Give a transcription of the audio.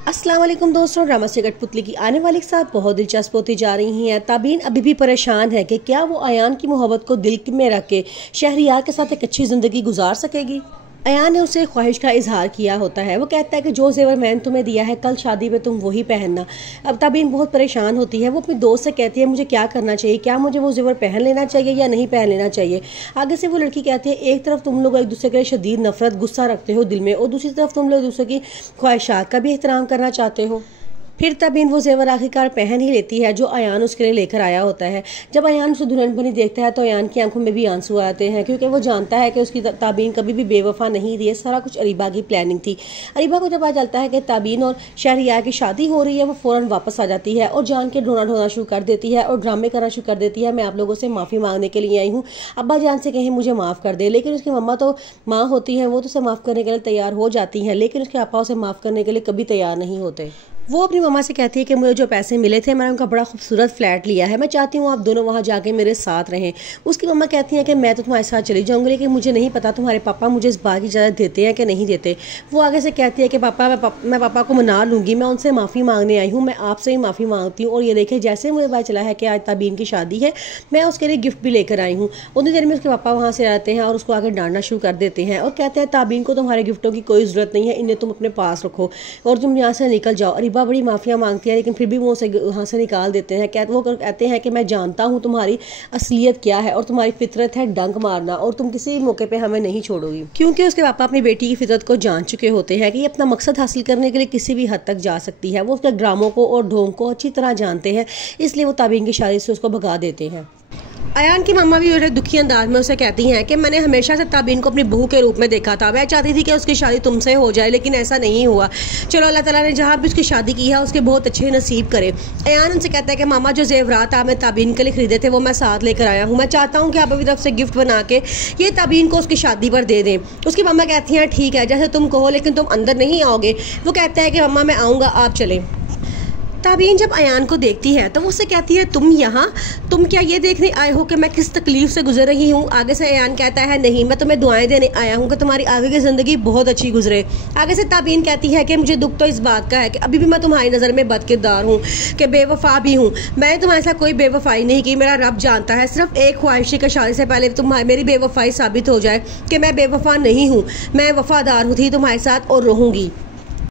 अस्सलाम वालेकुम दोस्तों, ड्रामा से कठपुतली की आने वाली के साथ बहुत दिलचस्प होती जा रही हैं। ताबीन अभी भी परेशान है कि क्या वो अयान की मोहब्बत को दिल में रख के शहरियार के साथ एक अच्छी ज़िंदगी गुजार सकेगी। अयान ने उसे ख्वाहिश का इजहार किया होता है। वो कहता है कि जो जेवर मैंने तुम्हें दिया है कल शादी में तुम वही पहनना। अब ताबीन बहुत परेशान होती है। वो अपने दोस्त से कहती है मुझे क्या करना चाहिए, क्या मुझे वो जेवर पहन लेना चाहिए या नहीं पहन लेना चाहिए। आगे से वो लड़की कहती है एक तरफ तुम लोग एक दूसरे के लिए शदीद नफरत गुस्सा रखते हो दिल में, और दूसरी तरफ तुम लोग एक दूसरे की ख्वाहिशात का भी एहतराम करना चाहते हो। फिर ताबीन वो जेवर आखिरकार पहन ही लेती है जो अयान उसके लिए लेकर आया होता है। जब अयान उसे दुल्हन बनी देखता है तो अयान की आंखों में भी आंसू आते हैं, क्योंकि वो जानता है कि उसकी ताबीन कभी भी बेवफा नहीं थी। सारा कुछ अरीबा की प्लानिंग थी। अरीबा को जब पता चलता है कि ताबीन और शहरियार की शादी हो रही है, वो फ़ौरन वापस आ जाती है और जान के ढोना शुरू कर देती है और ड्रामे करना शुरू कर देती है। मैं आप लोगों से माफ़ी मांगने के लिए आई हूँ, अब्बा जान से कहीं मुझे माफ़ कर दे। लेकिन उसकी मम्मा तो माँ होती हैं, वो तो उसे माफ़ करने के लिए तैयार हो जाती हैं, लेकिन उसके पापा उसे माफ़ करने के लिए कभी तैयार नहीं होते। वो अपनी मम्मा से कहती है कि मुझे जो पैसे मिले थे मैंने उनका बड़ा खूबसूरत फ्लैट लिया है, मैं चाहती हूँ आप दोनों वहाँ जाके मेरे साथ रहें। उसकी मम्मा कहती हैं कि मैं तो तुम्हारे साथ चली जाऊँगी, लेकिन मुझे नहीं पता तुम्हारे पापा मुझे इस बात की इजाज़त देते हैं कि नहीं देते। वो आगे से कहती है कि मैं पापा को मना लूँगी, मैं उनसे माफ़ी मांगने आई हूँ, मैं आपसे ही माफ़ी मांगती हूँ। और ये देखें जैसे मुझे पता चला है कि आज ताबीन की शादी है, मैं उसके लिए गिफ्ट भी लेकर आई हूँ। उतनी देर में उसके पापा वहाँ से आते हैं और उसको आगे डांटना शुरू कर देते हैं और कहते हैं ताबीन को तुम्हारे गिफ्टों की कोई ज़रूरत नहीं है, इन्हें तुम अपने पास रखो और तुम यहाँ से निकल जाओ। अरीबा बड़ी माफ़िया मांगती है, लेकिन फिर भी वो उसे वहाँ से निकाल देते हैं। वो कहते हैं कि मैं जानता हूँ तुम्हारी असलियत क्या है और तुम्हारी फितरत है डंक मारना, और तुम किसी भी मौके पे हमें नहीं छोड़ोगी। क्योंकि उसके पापा अपनी बेटी की फितरत को जान चुके होते हैं कि ये अपना मकसद हासिल करने के लिए किसी भी हद तक जा सकती है। वो उसके ड्रामों को और ढोंग को अच्छी तरह जानते हैं, इसलिए वो ताबीन की शादी से उसको भगा देते हैं। अयान की मम्मा भी बड़े दुखी अंदाज में उसे कहती हैं कि मैंने हमेशा से ताबीन को अपनी बहू के रूप में देखा था, मैं चाहती थी कि उसकी शादी तुमसे हो जाए, लेकिन ऐसा नहीं हुआ। चलो अल्लाह ताला ने जहाँ भी उसकी शादी की है उसके बहुत अच्छे नसीब करे। अयान उनसे कहता है कि मामा जो जेवरात आपने ताबीन के लिए खरीदे थे वो मैं साथ लेकर आया हूँ, मैं चाहता हूँ कि आप अपनी तरफ से गिफ्ट बना के ये ताबीन को उसकी शादी पर दे दें। उसकी मम्मा कहती हैं ठीक है जैसे तुम कहो, लेकिन तुम अंदर नहीं आओगे। वो कहता है कि मम्मा मैं आऊँगा, आप चलें। ताबीन जब अयान को देखती है तो वो उससे कहती है तुम यहाँ, तुम क्या ये देखने आए हो कि मैं किस तकलीफ से गुजर रही हूँ। आगे से अयान कहता है नहीं, मैं तुम्हें दुआएं देने आया हूँ कि तुम्हारी आगे की ज़िंदगी बहुत अच्छी गुजरे। आगे से ताबीन कहती है कि मुझे दुख तो इस बात का है कि अभी भी मैं तुम्हारी नज़र में बदकिरदार हूँ, कि बेवफा भी हूँ। मैंने तुम्हारे साथ कोई बेवफाई नहीं की, मेरा रब जानता है। सिर्फ एक ख्वाहिश की शादी से पहले मेरी बेवफाई साबित हो जाए कि मैं बेवफा नहीं हूँ, मैं वफादार हूँ थी तुम्हारे साथ और रहूँगी।